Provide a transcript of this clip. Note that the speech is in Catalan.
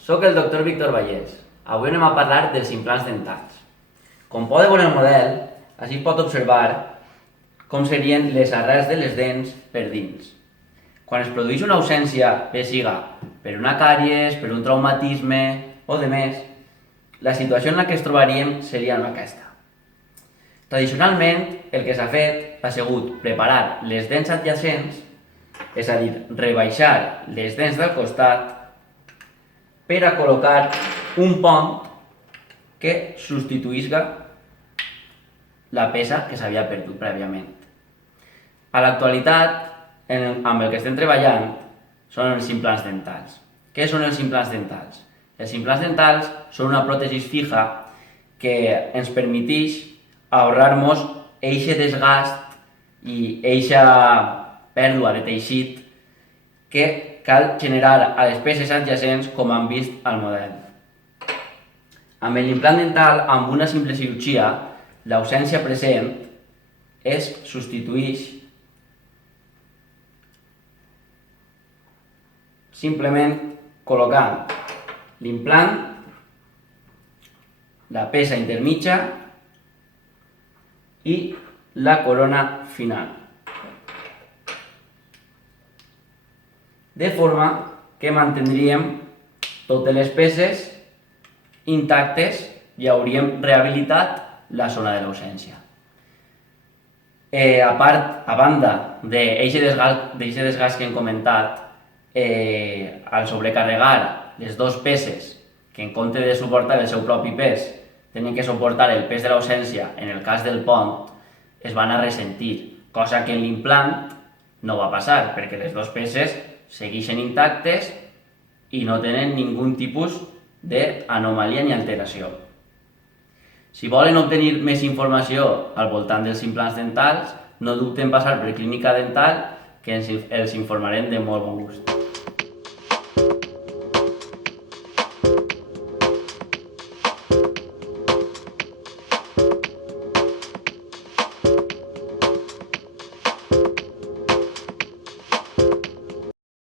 Soc el doctor Víctor Vallès. Avui anem a parlar dels implants dentals. Com podeu veure el model, així es pot observar com serien les arrels de les dents per dins. Quan es produeix una ausència, bé siga per una càries, per un traumatisme o de més, la situació en la que ens trobaríem seria aquesta. Tradicionalment, el que s'ha fet ha sigut preparar les dents adjacents, és a dir, rebaixar les dents del costat per a col·locar un pont que substituïsca la peça que s'havia perdut prèviament. A l'actualitat, amb el que estem treballant, són els implants dentals. Què són els implants dentals? Els implants dentals són una pròtesi fija que ens permeteix ahorrar-nos eixe desgast i eixa pèrdua de teixit que cal generar a les peces adjacents, com han vist al model. Amb l'implant dental, amb una simple cirurgia, l'ausència present es substitueix simplement col·locant l'implant, la peça intermitja i la corona final. De forma que mantindríem totes les peces intactes i hauríem rehabilitat la zona de l'ausència. A banda d'aquest desgast que hem comentat, al sobrecarregar les dues peces que en compte de suportar el seu propi pes tenen que suportar el pes de l'ausència, en el cas del pont, es van a ressentir, cosa que en l'implant no va passar, perquè les dues peces segueixen intactes i no tenen ningú tipus d'anomalia ni alteració. Si volen obtenir més informació al voltant dels implants dentals, no dubten en passar per Clínica Dental, que els informarem de molt bon gust.